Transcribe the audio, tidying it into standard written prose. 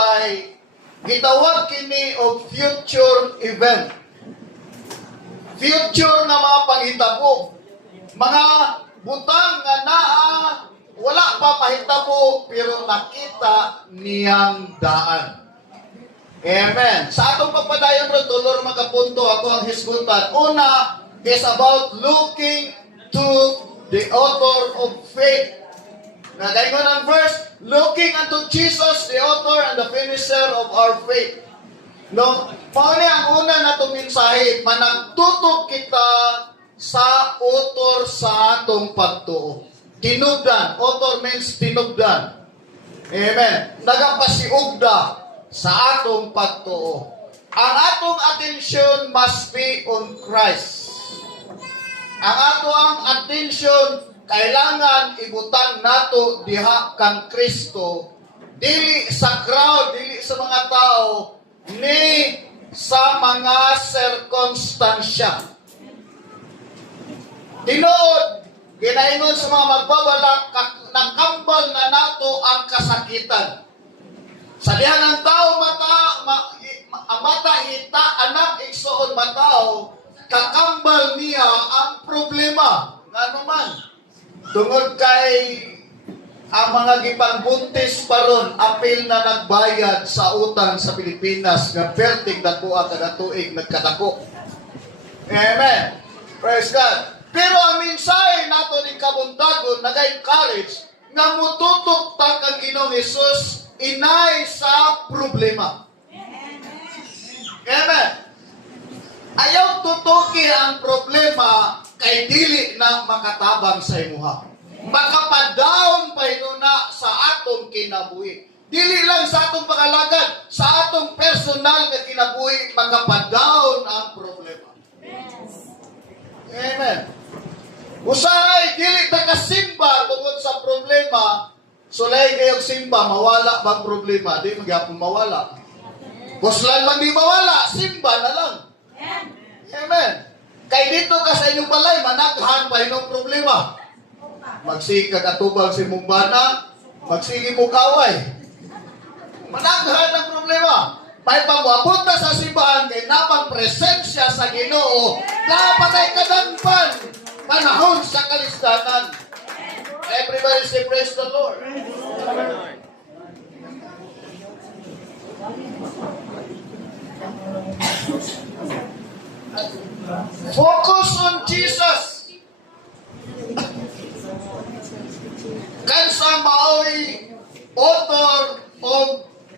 ulipay, gitawag kini og future event. Future na mga panghitabo. Mga butang nga naa, wala pa pahitabo, pero nakita niyang daan. Amen. Sa atong pagpadayon ron, tulor makapunto ako ang hisgutan. Una is about looking to the author of faith. Nagayon ang verse, looking unto Jesus, the author and the finisher of our faith. No, paano ang una na itong mensahe? Managtutok kita sa author sa atong pagtuo. Tinugdan. Author means tinugdan. Amen. Nagapasiugda sa atong pagtuo. Ang atong attention must be on Christ. Ang atong attention kailangan ibutang nato diha kang Kristo, dili sa crowd, dili sa mga tao, ni sa mga circumstansya. Tinuod, ginaingon sa mga magbabalak, nakambal na nato ang kasakitan. Sa dihan ng tao, ang mata hita, anak igsoon matao, kakambal niya ang problema. Nga naman, tungod kay ang mga gipangbuntis paron apil na nagbayad sa utang sa Pilipinas nga perting dakuha kada tuig nagkadako. Amen. Praise God. Pero ang mensahe nato ni kabundagon nag-encourage nga mututok ta kang Ginoong Hesus inay sa problema. Amen. Ayaw tutuki ang problema kay dili na makatabang sa imuha. Makapadawon pa inuna sa atong kinabuhi. Dili lang sa atong pangalagad, sa atong personal na kinabuhi, makapadawon ang problema. Amen. Usahay, dili ta kasimba tungod sa problema. Sulay kayong simba, mawala bang problema? Di magyapon mawala. Kuslan man di mawala, simba na lang. Amen. Kay dito ka sa inyong balay, managhan pa inyong problema. Magsikag atubag si mong bana, magsigi mo kaway. Managhan ang problema. May pamwabot na sa simbahan, kay napang presensya sa Ginoo, napatay kadangpan, panahon sa kalistanan. Everybody say praise the Lord.